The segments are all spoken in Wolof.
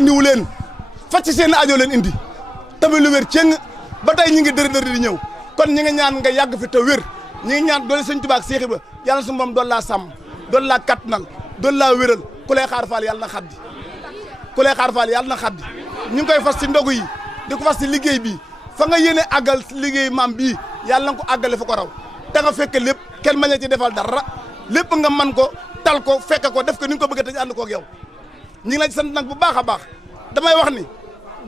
indiwu leen faj ci seen aajo leen indi tamit lu wér cëng ba tey ñi ngi dëri di ñëw kon ñi ngi ñaan nga yàgg fi te wér ñi ngi ñaan doole sëñ Tuubaa ak Seex Ibra yàlla su moom doon laa sàmm doon laa kattanal doon laa wéral ku lay xaar faal yàlla na xaddi ku lay xaar faal yàlla na xaddi ñu ngi koy fas ci ndogu yi di ko fas ci liggéey bii fa nga yéene àggal liggéey maam bii yàlla na ko àggale fa ko raw te nga fekk lépp kenn mañe ci defal dara lépp nga man ko tal ko fekk ko def ko ni nga ko bëgg te ànd koog yow ñu ngi la ci sant nag bu baax a baax damay wax ni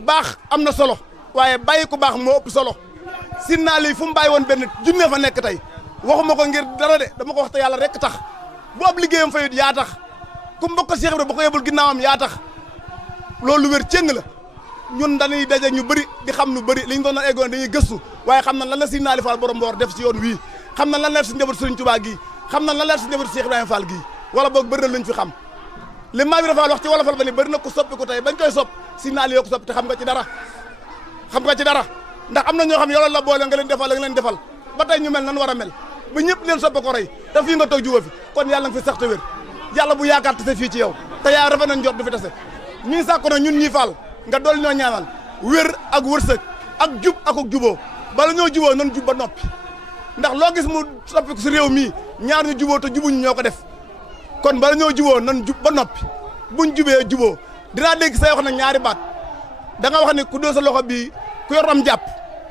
baax am na solo waaye bàyyi ko baax moo ëpp solo sin naa lii fu mu bàyyi woon benn junne fa nekk tey waxuma ko ngir dara de dama ko wax te yàlla rek tax bu ab liggéeyam fayut yaa tax ku mbokk Cheikh Ibra ba ko yebul ginnaawam yaa tax loolu lu wér cëng la ñun dañuy daje ñu bëri di xam lu bëri li ñu doon na eggoon dañuy gëstu waaye xam na lan la si naali Fall borom Mboor def si yoon wii xam na lan la si njaboot Serigne Touba gii xam na lan la si njaboot Cheikh Ibrahima Fall gii wala boog bëri na luñ fi xam li maa bi dafa wax ci wolofal ba ni bëri na ko soppi ko tey bañ koy sopp si naali yoo ko soppi te xam nga ci dara ndax am na ñoo xam yow la boole nga leen defal la nga leen defal ba tey ñu mel nan war a mel ba ñëpp leen soppe ko rey te fii nga toog juba fi kon yàlla nga fi sax te wér yàlla bu yaakaar tase fii ci yow te yaa rafet nañ jot du fi tase ñu ngi sàkko na ñun ñii Fall nga dool ñoo ñaanal wér ak wërsëg ak jub ak juboo bala ñoo juboo nan jub ba noppi ndax loo gis mu soppi ko si réew mii ñaar ñu juboo te jubuñu ñoo ko def kon bala ñoo juboo nan jub ba noppi buñ jubee juboo dinaa dégg say wax na ñaari baat da nga wax ne ku doo sa loxo bii ku yor am jàpp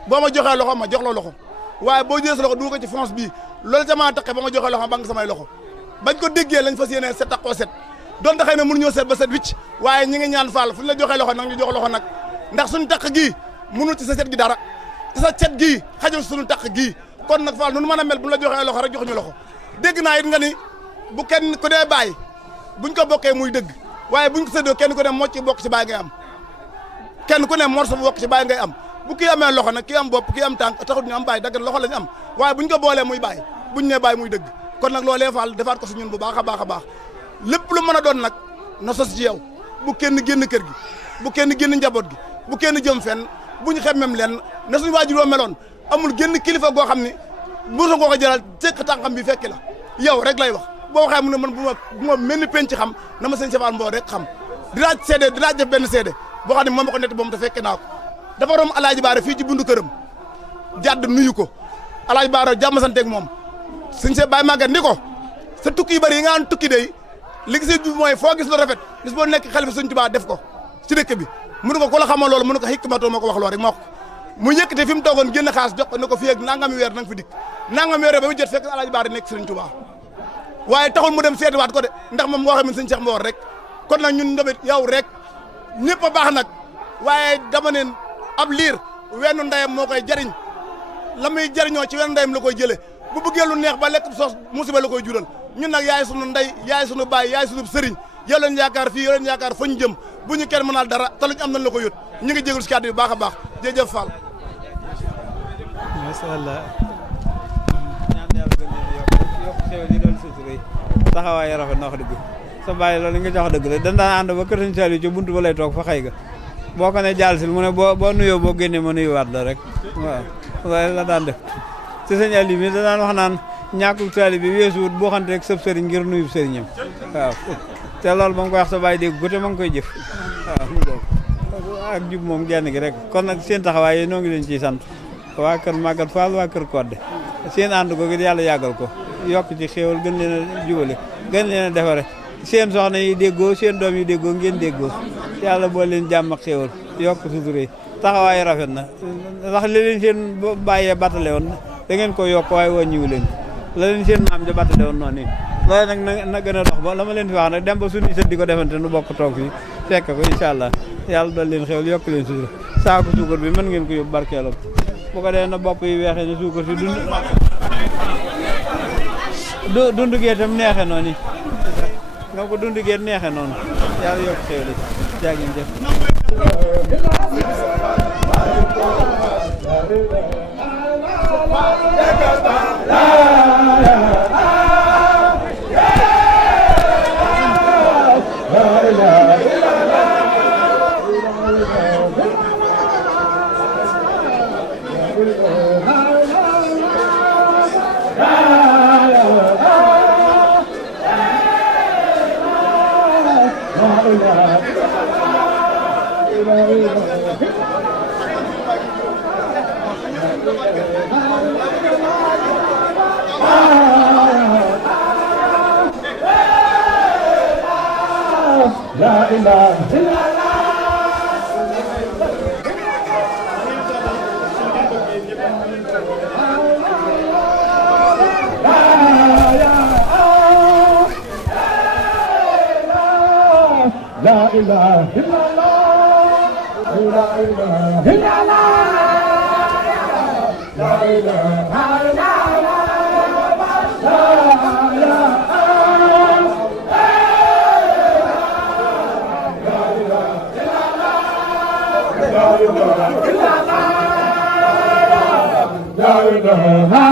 boo ma joxee loxo ma jox la loxo waaye boo jëlee sa loxo dugal ko ci fonce bii loolu jamaa taqe ba ma joxe loxo ba nga samay loxo bañ ko déggee lañ fas yéene set taqoo set donte xëy na mënuñoo set ba set wicc waaye ñi ngi ñaan Fall fu ñu la joxee loxo nag ñu jox loxo nag ndax suñu taq gii mënul ci sa set gi dara te sa set gii xajul suñu taq gii kon nag Fall nu mën a mel bu la joxee loxo rek joxuñu loxo dégg naa it nga ni bu kenn ku dee bàyyi buñ ko bokkee muy dëgg waaye buñ ko séddoo kenn ku ne mocc bokk ci bàyyi ngay am kenn ku ne morso bu bokk ci bàyyi ngay am bu kii amee loxo nag kii am bopp kii am tànk taxut ñu am bàyyi dagg loxo lañu am waaye buñ ko boolee muy bàyyi buñ nee bàyyi muy dëgg kon nag loolee Fall defaat ko si ñun bu baax a baax a baax lépp lu mën a doon nag na sos ci yow bu kenn génn kër gi bu kenn génn njaboot gi bu kenn jëm fenn bu ñu xemmem leen na suñu waajuroo meloon amul génn kilifa goo xam ni buusa ngoo ko jëlal tekk tànkam bi fekki la yow rek lay wax boo waxee mu ne man bu ma mel ni penc xam na ma sëñ Fall Mbow rek xam dinaa seede dinaa def benn seede boo xam ne moom ma ko nett boom te fekke naa ko dafa rom Alaaji Baara fii ci bundu këram jàdd nuyu ko Alaaji Baara jàmm santeeg moom sëñ se Baye Maguette ni ko sa tukki yu bëri yi nga an tukki day li gis bi mooy foo gis lu rafet gis boo nekk xalifa sëñ Tuubaa def ko ci dëkk bi mënu ko ku la xamal loolu mënu ko xikmatoo moo ko wax loolu rek moo ko mu yëkkate fi mu toogoon génn xaas jox ko ne ko fii ak nangami weer na nga fi dikk nangami weer ba mu jot fekk Alaaji Baara nekk sëñ Tuubaa waaye taxul mu dem seetiwaat ko de ndax moom moo xam ne sëñ Cheikh Mboor rek kon nag ñun ndamit yow rek ñëpp a baax nag waaye dama ne ab liir wenn ndeyam moo koy jariñ la muy jariñoo ci wenn ndeyam la koy jëlee bu bëggee lu neex ba lekk sos musiba la koy jural ñun nag yaay sunu ndey yaay sunu baay yaay sunu sëriñ yow leen yaakaar fii yow leen yaakaar fañ jëm bu ñu kenn mënal dara te luñ am nañ la ko yót ñu ngi jégalu si kàddu yu baax a baax jërëjëf Fall. macha allah ñaan yàlla gën leen yokk xéwal yi doon sutura yi taxawaay rafet na wax dëgg sa bàyyi loolu nga jox dëgg la dañ daan ànd ba kër Sëñ Saliou ci buntu ba lay toog fa xëy ga boo ko ne jaal sil mu ne boo nuyoo boo génnee ma nuyuwaat la rek waaw loolu la daan def ci Sëñ Aliou mi da daan wax naan ñàkkul taalibe bi weesuwut boo xamante rek sëb sëriñ ngir nuyu sëriñam waaw te loolu ba nga koy wax sa bàyyi dégg ko te ma ngi koy jëf waaw ak jub moom genn gi rek kon nag seen taxawaay yi noo ngi leen ciy sant waa kër Maguette Fall waa kër Codé seen ànd ko gi yàlla yàggal ko yokk ci xéewal gën leen a jubale gën leen a defare seen soxna yi déggoo seen doom yi déggoo ngeen déggoo yàlla boo leen jàmm ak xéewal yokk suturé taxawaay rafet na ndax li leen seen bàyyee battale woon da ngeen ko yokk waaye wàññiwu leen la leen seen maam ja battale woon noonu loolu nag na gën a dox ba la ma leen fi wax nag dem ba suñu sët di ko defante nu bokk toog fii fekk ko incha allah yàlla dool leen xéwal yokk leen sutura saako suukar bi mën ngeen ko yóbbu barkeeloo bu ko dee na bopp yi weexee ne suukar si dund gee tam neexe noonu nga ko dund gee neexe noonu yàlla yokk xéwal yi jaa ngeen jëf La ilaha illallah La ilaha illallah La ilaha illallah La ilaha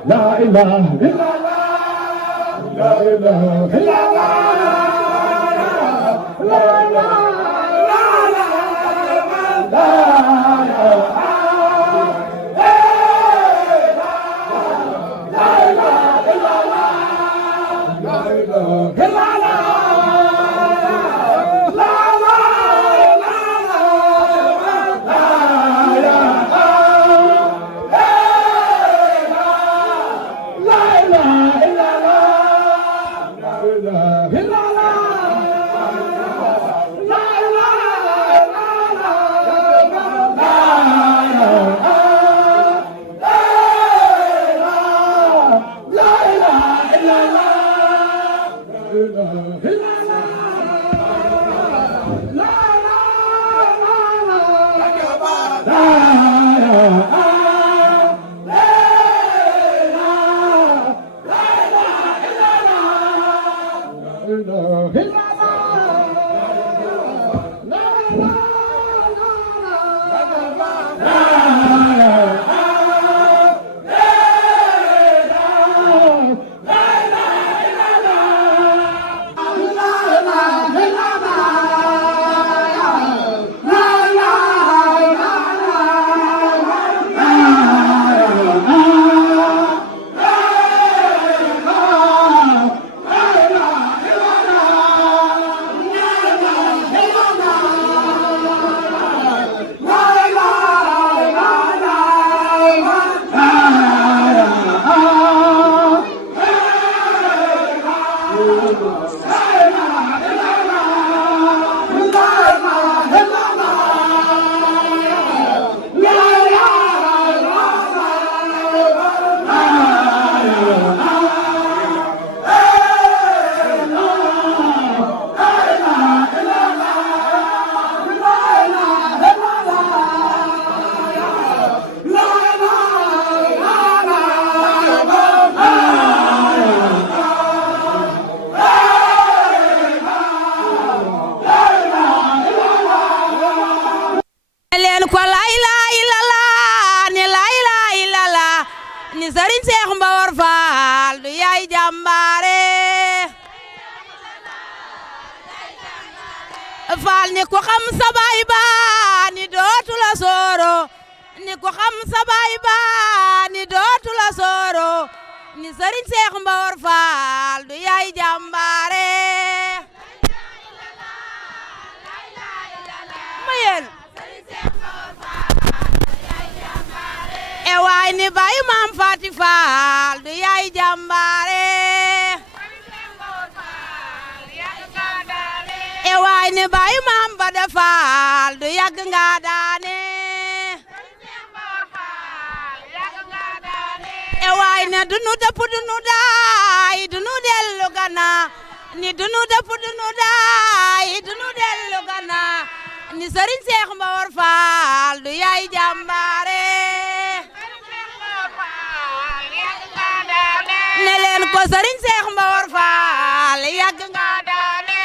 La ilaha illallah La ilaha illallah Sëriñ Seex Mbawar Faal du yaay jàmbaare Faal ni ku xam sa baay ba ni dootu la sooro ni ku xam sa baay ba ni dootu la sooro ni Sëriñ Seex Mbawar Faal du yaay jàmbaare mayel e waay ni baay maam Faati Faal du yaay jàmbaare e waay ni baay maam Bada Faal du yàgg nga daane e waay ne dunu dëpp dunu daay dunu dellu gana ni dunu dëpp dunu daay dunu dellu gana ni Sëriñ Seex Mbawar Faal du yaay jàmbaare ne leen ko Sëriñ Seex Mbawar Faal yàgg nga daane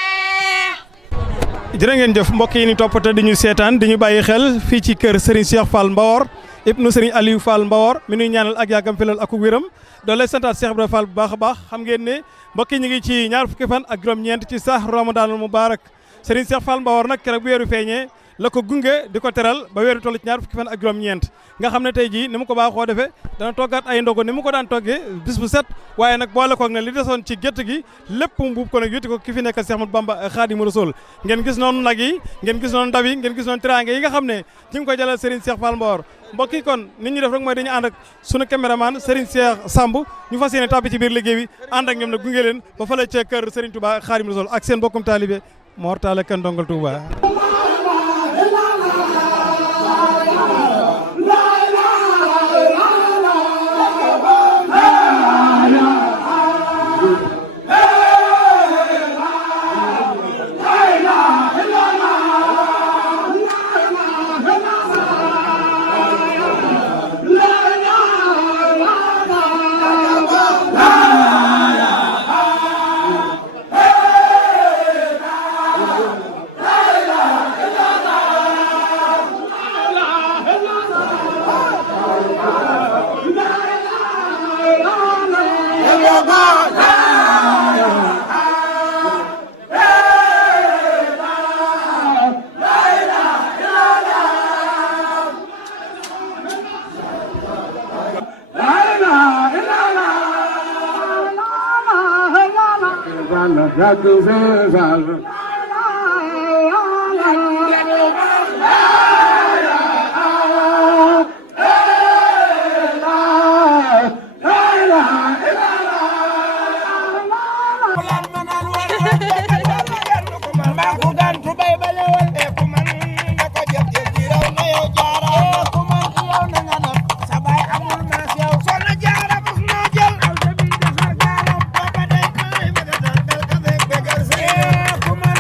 jërë ngeen jëf mbokk yi ni topp te di ñu seetaan di ñu bàyyi xel fii ci kër Serigne Cheikh Fall Mbawar ibnu Serigne Aliou Fall Mbawar mi nuy ñaanal ak yàggam filal ak wéram doon lay santaat Cheikh Ibrahima Fall bu baax a baax xam ngeen ne mbokk yi ñu ngi ci ñaar fukki fan ak juróom-ñeent ci sax Ramadanul Mubarak Serigne Cheikh Fall Mbawar nag keroog bu weeru feeñee la ko gunge di ko teral ba weeru toll ci ñaar fukki fan ak juróom-ñeent nga xam ne tey jii ni mu ko baaxoo defee dana toggaat ay ndogo ni mu ko daan toggee bis bu set waaye nag boole koog ne li desoon ci gétt gi lépp mu buub ko nag yuti ko ki fi nekk Cheikh Ahmadou Bamba Khadimu Rasul ngeen gis noonu nag yi ngeen gis noonu ndaw yi ngeen gis noonu teraange yi nga xam ne ci ngi koy jëlal Serigne Cheikh Fall Mbawar mbokk yi kon nit ñi def rek mooy dañu ànd ak sunu caméraman Serigne Cheikh Samb ñu fas yéene tàbbi ci biir liggéey bi ànd ak ñoom nag gunge leen ba fële ca kër Serigne Touba Khadimu Rasul ak seen bokkum taalibe Mor Talla Kane Ndongal Touba Come on.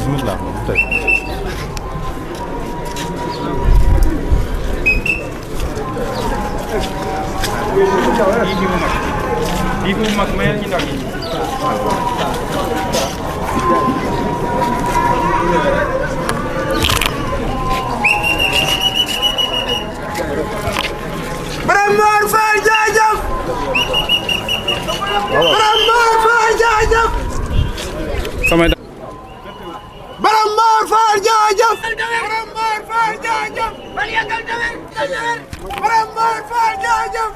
bismillah tey bii bu mag mayal ñu ndaw yi Borom Mor Fall jaajëf Borom Mor Fall jaajëf Borom Mor Fall jaajëf Borom Mor Fall jaajëf Borom Mor Fall jaajëf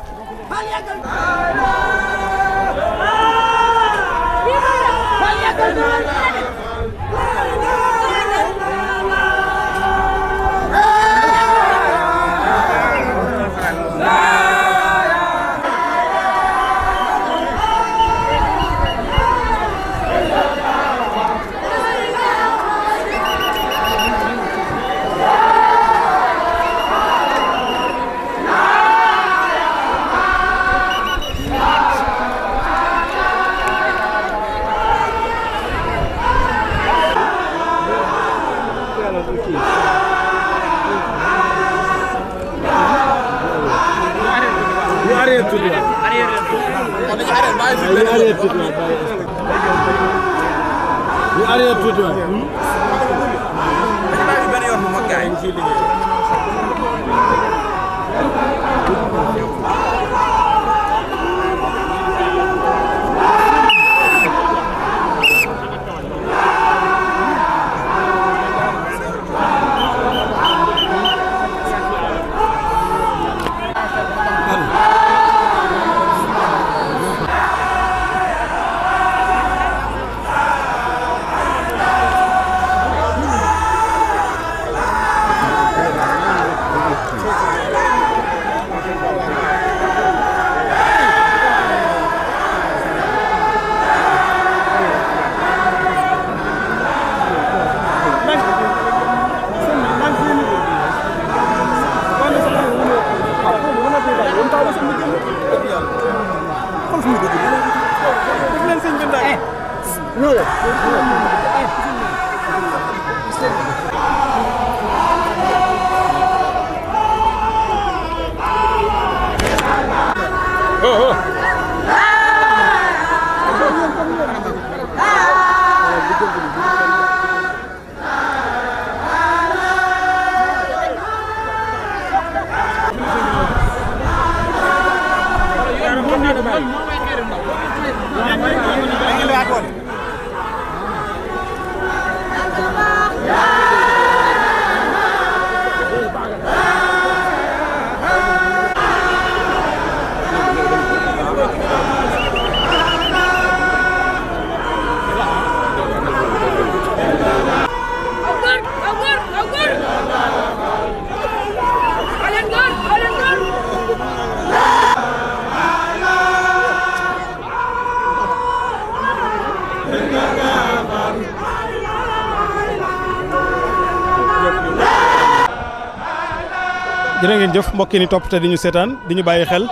jërë ngeen jëf mbokk yi ni topp te di ñu seetaan di ñu bàyyi xel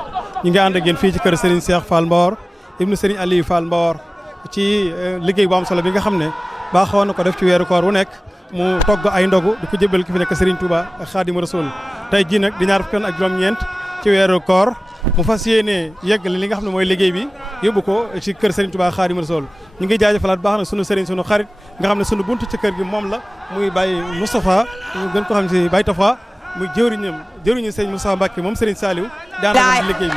ñu ngi ànd ak yéen fii ci kër Serigne Cheikh Fall Mbawar ibnu Serigne Aliou Fall Mbawar ci liggéey bu am solo bi nga xam ne baaxoon na ko def ci weeru koor wu nekk mu togg ay ndogu di ko jébal ki fi nekk Serigne Touba ak Khadim Rasoul tey jii nag di ñaar fukki fan ak juróom-ñeent ci weeru koor mu fas yéene yeggale li nga xam ne mooy liggéey bi yóbbu ko ci kër Serigne Touba Khadim Rasoul ñu ngi jaajëfalaat baax na sunu Serigne sunu xarit nga xam ne sunu buntu ci kër gi moom la muy Baye Moustapha ñu gën ko xam ci Baye Tafa muy jëwriñu sëñ Moussa Mbacke moom Serigne Saliou daanaka liggéey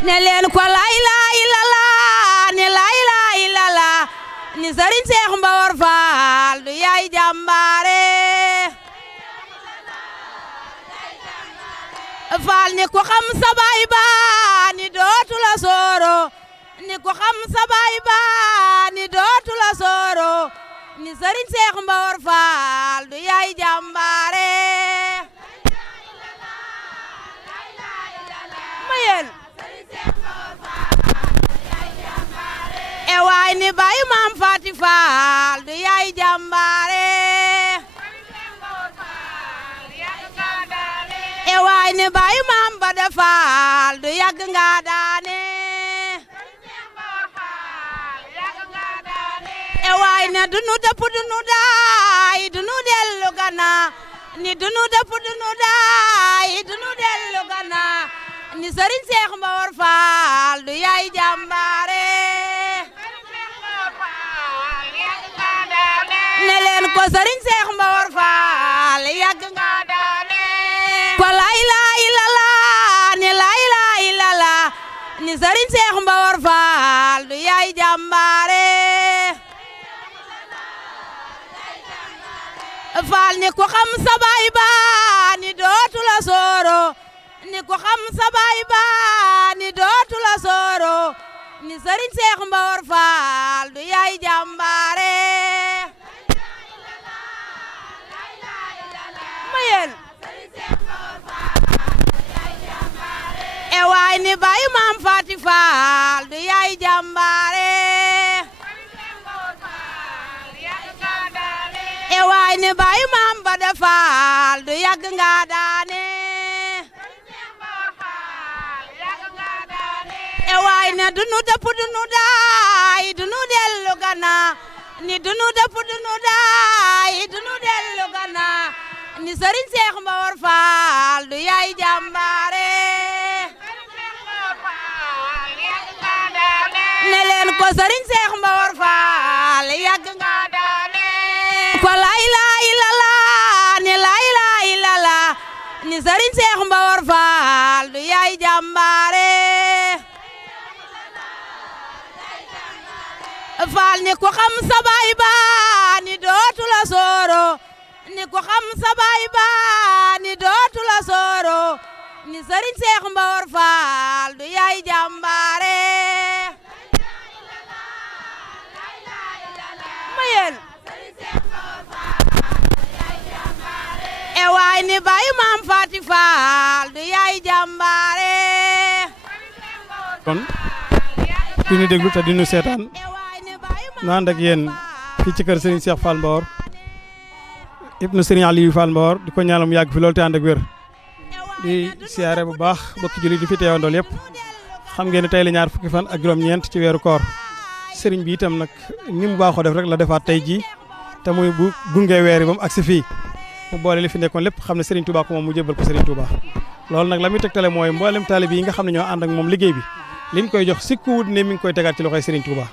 bi ne leen ko la ilaha illallah ne la ilaha illallah ni Serigne Cheikh Mbawar Fall du yaay jàmbaare Fall ni ko xam sa baay ba ni dootu la sooro ni ko xam sa baay ba ni dootu la sooro ni Serigne Cheikh Mbawar Fall du yaay jàmbaare mayel e waay ni baay maam Faati Fall du yaay jàmbaare e waay ni baay maam Bada Fall du yàgg nga daane e waay ne ne dunu dëpp dunu daay dunu dellu gannaaw ni dunu dëpp dunu daay dunu dellu gannaaw ni Serigne Cheikh Mbawar Fall du yaay jàmbaare ne leen ko Serigne Cheikh Mbawar Fall yàgg nga daane ko la ilaha illallah ni la ilaha illallah ni Serigne Cheikh Mbawar Fall du yaay jàmbaare Fall ni ko xam sa baay ba ni dootu la sooro ni ko xam sa baay ba ni dootu la sooro ni Serigne Cheikh Mbawar Fall du yaay jàmbaare mayel e waay ni baay maam Faati Fall du yaay jàmbaare e waay ni baay maam Bada Fall du yàgg nga daane e waay ne dunu dëpp dunu daay dunu dellu gannaaw ni dunu dëpp dunu daay dunu dellu gannaaw ni Serigne Cheikh Mbawar Fall du yaay jàmbaare ne leen ko Serigne Cheikh Mbawar Fall yàgg nga daane ko la ilaha illallah ni la ilaha illallah ni Serigne Cheikh Mbawar Fall du yaay jàmbaare Fall ni ko xam sa baay ba ni dootu la sooro ni ko xam sa baay ba ni dootu la sooro ni Serigne Cheikh Mbawar Fall du yaay jàmbaare mayel e waay ni baay maam Faati Fall du yaay jàmbaare kon di ñu déglu te di ñu seetaan nu ànd ak yéen fii ci kër Serigne Cheikh Fall Mbawar ibnu Serigne Aliou Fall Mbawar di ko ñaanal mu yàgg fi loolu te ànd ak wér di siyaare bu baax bokki jullit di fi teewandool yëpp xam ngeen ne tey la ñaar fukki fan ak juróom-ñeent ci weeru koor Serigne bi itam nag ni mu baaxoo def rek la defaat tey jii te muy bu gunge weer yi ba mu agsi fii mu boole li fi nekkoon lépp xam ne Serigne Touba ko moom mu jébbal ko Serigne Touba loolu nag la muy tegtale mooy mboolem taalib yi nga xam ne ñoo ànd ak moom liggéey bi liñ koy jox sikkuwut ne mi ngi koy tegaat ci loxoy Serigne Touba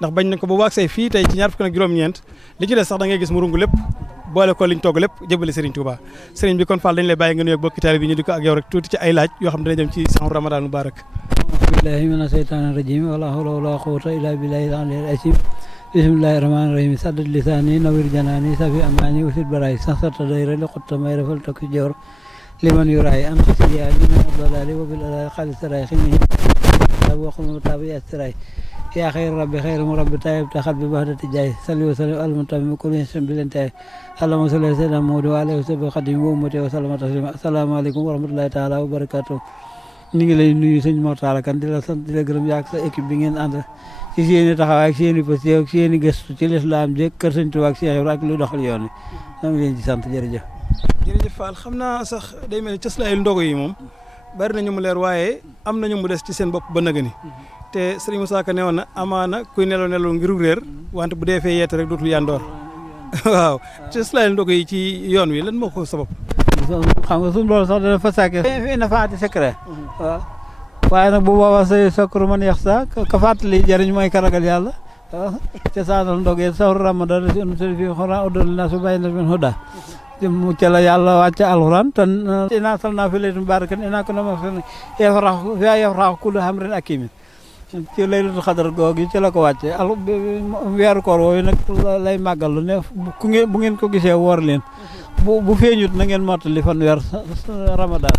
ndax bañ nañ ko bu wagsee fii tey ci ñaar fukki ak juróom-ñeent li ci des sax da ngay gis mu rungu lépp boole ko liñ togg lépp jëbale Serigne Touba Serigne bi kon Fall dañ lay bàyyi nga nuyoog bokki taalibe bi ñu di ko ak yow rek tuuti ci ay laaj yoo xam ne dana jëm ci sahur Ramadan mubarak billahi mina seytaani rajim wala hawla wala quwwata illa billahi al-aliyyil azim bismillahi rahmani rahim saddad lisani nawir janani safi amani wasid baray sansarta dayra li xutta may rafal takk jor liman yuraay am ci siya liman dalali wa bil alal xaalis saray xini waxum tabi astiray yaa xayr rabbi xayr mu rabbi tayyib ta xal bi baxdati jaay salli wa sallim almutamim kulli sum bi leen tay allahumma salli ala sayyidina Muhammad wa alihi wa sahbihi xadim wa ummati wa sallama taslima asalaamaaleykum wa rahmatullahi taala wa barakatuh ñu ngi lay nuyu sëñ Mortala Kane di la sant di la gërëm yaag sa équipe bi ngeen ànd ci seeni taxawaay ak seeni posté ak seeni gëstu ci lislaam jëkk kër sëñ Tuubaa ak Cheikh Ibra ak lu doxal yoon wi ñoo ngi leen ci sant jërëjëf jërëjëf Fall xam naa sax day mel ni cëslaayu ndogu yi moom bari nañu mu leer waaye am nañu mu des ci seen bopp ba nëgëni te Serigne Moussa Ka ne woon na amaana kuy nelaw ngiru réer wante bu dee fee yeete rek dootul yandoor waaw cëslaayu ndogu yi ci yoon wi lan moo ko sabab xam nga suñu loolu sax dana fa sàkke fi na faati secret waaw waaye nag bu boobaa say sakru man yax sa ka fàttali jëriñ mooy ka ragal yàlla waaw ca saanal ndogee sahru Ramadan fi xora udul na su bàyyi na min huda mu ca la yàlla wàcc alxuraan tan ina sal naa fi laylatin mubaarakatin ina kunna yafraxu kullu amrin hakiim ci laylatul xadar googu ci la ko wàcce weeru koor wooyu nag lay màggal lu ne bu ngeen ko gisee woor leen bu feeñut na ngeen mottali fan weer Ramadan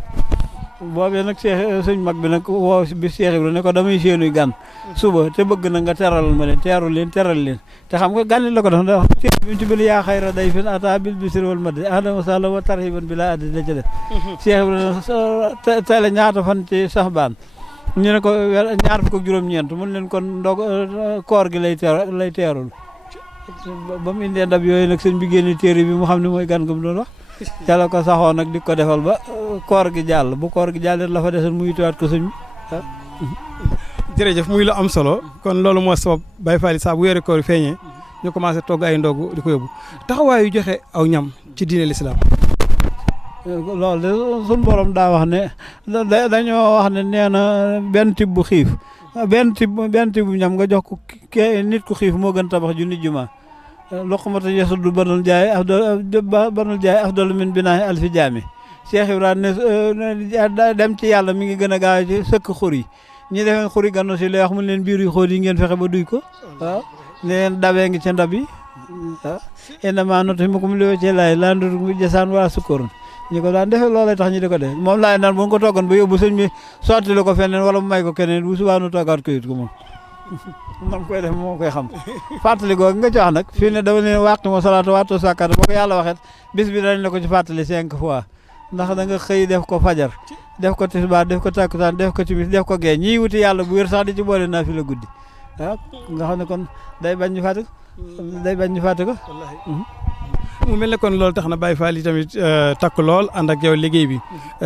boobee nag sëñ mag bi nag woo bi Cheikh Ibra ne ko damay séenuy gan suba te bëgg na nga teral ma leen teral leen te xam nga gan la ko def ndax bi ci bil yaa xayra day fin ata bil bisri wal maddi ahlan wa sahlan wa tarhiban bila addi la ca def Cheikh Ibra teel ñaata fan ci Saxbaan ñu ne ko ñaar fukk ak juróom-ñeent mun leen kon ndog koor gi lay teerul ba mu indee ndab yooyu nag sëñ bi génne téere bi mu xam ne mooy gan gam doon wax ca la ko saxoo nag di ko defal ba koor gi jàll bu koor gi jàllee la fa desoon mu yituwaat ko sëñ bi jërëjëf muy lu am solo kon loolu moo sabab Baye Fall saa bu weeru koor feeñee ñu commencé togg ay ndogu di ko yóbbu taxawaayu joxe aw ñam ci diine l'islam. loolu de suñu borom daa wax ne dañoo wax ne nee na benn tibb bu xiif benn tibb bu ñam nga jox ko nit ku xiif moo gën tabax junni juma luqmata yasuddu banul jaay afdalu min binaahi alfi jaami Cheikh Ibrahima ne dem ci yàlla mi ngi gën a gaaw ci sëkk xur yi ñi defeen xur yi gànnu si lay wax mu leen biir yu xóot yi ngeen fexe ba duy ko waaw ne leen dabee ngi ca ndab yi waaw innama nut'imukum liwajhi llaahi laa nuriidu jazaan wala shukuuran ñi ko daan defee loolay tax ñu di ko def moom laay naan bu ko toggoon ba yóbbu sëñ bi sotti la ko feneen wala mu may ko keneen bu subaa nu toggaat ko it ko moom nam koy def moo koy xam fàttali googu nga ci wax nag fii ne dama leen waxtu mo salaatu waxtu sàkkat boo ko yàlla waxee bis bi dañ la ko ci fàttali 5 fois ndax da nga xëy def ko fajar def ko tisbaar def ko takkusaan def ko timis def ko gee ñii wuti yàlla bu wér sax di ci boole naa fi la guddi waaw nga xam ne kon day bañ ñu fàtte ko mu mel ne kon loolu tax na Baye Fall yi tamit takk lool ànd ak yow liggéey bi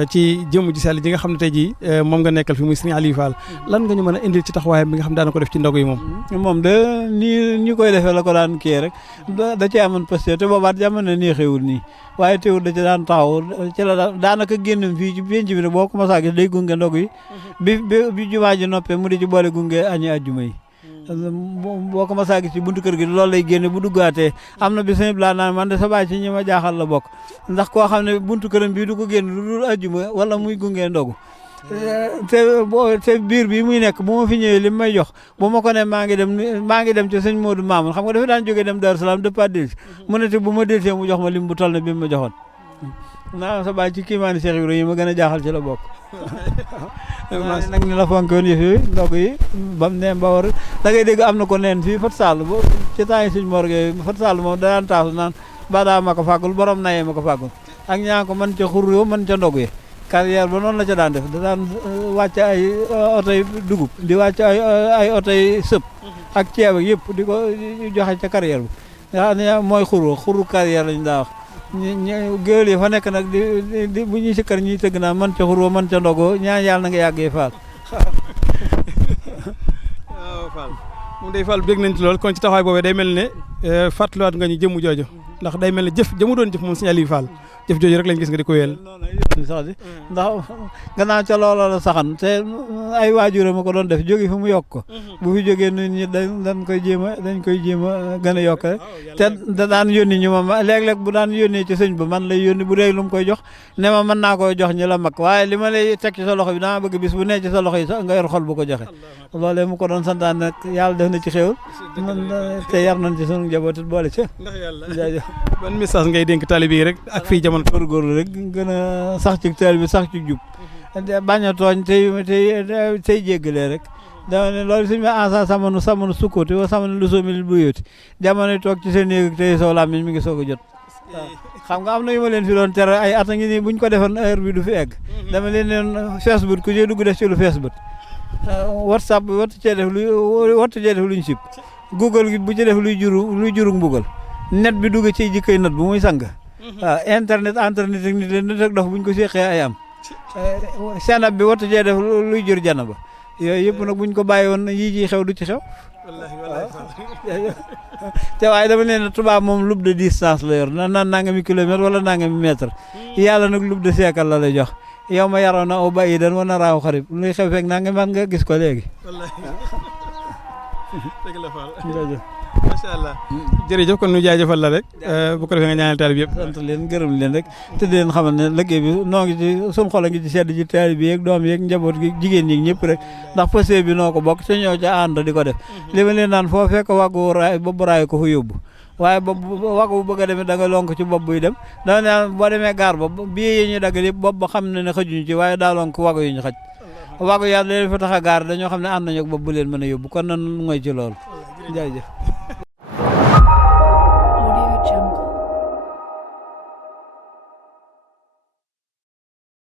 ci jëmm ji sell ji nga xam ne tey jii moom nga nekkal fi muy Serigne Aliou Fall lan nga ñu mën a indil ci taxawaayam bi nga xam ne daan ko def ci ndog yi moom. moom de nii ñu koy defee la ko daan kii rek da cee amoon posté te boobaat jamono neexewul nii waaye teewul da ci daan taxaw ci la daanaka génnam fii ci penc bi ne boo ko mos a gis day gunge ndog yi bi jumaa ji noppee mu di ci boole gunge añi àjjuma yi. boo ko masaa gis ci buntu kër gi loolu lay génne bu duggaatee am na bi sëñ bi laa naan man de sa baay ci ñi ma jaaxal la bokk ndax koo xam ne buntu këram bii du ko génn lu dul ajjuma wala muy gunge ndogu te biir bi muy nekk bu ma fi ñëwee li may jox bu ma ko ne maa ngi dem ci sëñ Modou Mamoun xam nga dafa daan jógee dem Darou Salaam départ delsi mu ne te bu ma delsee mu jox ma lim bu toll ne bi mu ma joxoon naa sa baay ci kiimaani Cheikh Ibrahima yi ma gën a jaaxal ci la bokk nag ni la fonk woon yëf yooyu ndog yi bam ne Mbawar da ngay dégg am na ko neen fii Fat Sall bo ci temps yi suñ morgue Fat Sall moom daan taasu naan badaa ma ko fàggul borom nayee ma ko fàggul ak ñaa ko man ca xur yoo man ca ndog yi carrière ba noonu la ca daan def da daan wàcc ay oto yi dugub di wàcc ay oto yi sëb ak ceeb ak yëpp di ko joxe ca carrière bi nga xam ne mooy xuru carrière lañ daa wax ñu géwél yi fa nekk nag di bu ñuy sikkar ñuy tëgg naa man ca xuroo man ca ndogoo ñaan yàlla na nga yàggee Fall waaw Fall moom day Fall bég nañ ci lool kon ci taxawaay boobee day mel ne fàttaliwaat nga ñu jëmu jooju ndax day mel ne jëmu doon jëf moom Serigne Aliou Fall jëf jooju rek lañ gis nga di ko wéyal sax di ndax gannaaw ca loola la saxan te ay waajur ma ko doon def jóge fi mu yokk ko bu fi jógee nit ñi dañ koy jéem a gën a yokk rek te da daan yónni ñu ma léeg-léeg bu daan yónnee ci sëñ ba man lay yónni bu dee lu mu koy jox ne ma mën naa koy jox ñu la mag waaye li ma lay teg ci sa loxo bi dama bëgg bis bu nekk ci sa loxo yi sax nga yor xol bu ko joxe loolee mu ko doon santaan nag yàlla def na ci xéewal te yar nañ ci sunu njaboot boole ci jaajëf ban message ngay dénk taalibe yi rek ak fii jamono góorgóorlu rek gën a sax ci taalibe bi sax ci jub bañ a tooñ tey jéggalee rek dama ne loolu suñu ansa samanu sukkooti wa samanu lu soomil bu yóoti jamono toog ci seen néeg tey soo làmmiñ mi ngi soog a jot xam nga am na yu ma leen fi doon tere ay at a ngi nii buñ ko defoon heure bi du fi egg dama leen leen Facebook ku ci dugg def ci lu Facebook WhatsApp bi wattu cee def luñ sib Google gi bu ci def luy juru mbugal net bi dugg ci jikkay net bu muy sang waaw internet ak nit ak dox buñ ko séqee ay am senab bi wattu cee def luy jur jana ba yooyu yëpp nag buñ ko bàyyi woon yii ji xew du ci xew te waaye dama leen tubaab moom loupe de distance la yor naan nangami kilomètre wala nangami mètre yàlla nag loupe de siècle la lay jox yow ma yaroon na o bàyyi dan wana raaw xarib luy xew fekk nangami man nga gis ko léegi macha allah jërëjëf kon nu jaajëfal la rek bu ko defee nga ñaanal taalib yëpp sant leen gërëm leen rek te di leen xamal ne liggéey bi noo ngi ci suñu xol a ngi ci sedd ci taalib yeeg doom yeeg njaboot gi jigéen ñi ñëpp rek ndax posé bi noo ko bokk te ñoo ca ànd di ko def li ma leen naan foo fekk wàggu raay boobu raay ko fa yóbbu waaye boobu wàggu bu bëgg a demee da nga lonk ci bopp buy dem dama naan boo demee gaar ba bii yi ñuy daggal yëpp bopp ba xam ne xëjuñu ci waaye daa lonk wàggu yu ñu xaj wàggu yàlla leen fa tax a gaar dañoo xam ne ànd nañu ak bopp bu leen mën a yóbbu kon nan ngoy ci loolu jaajëf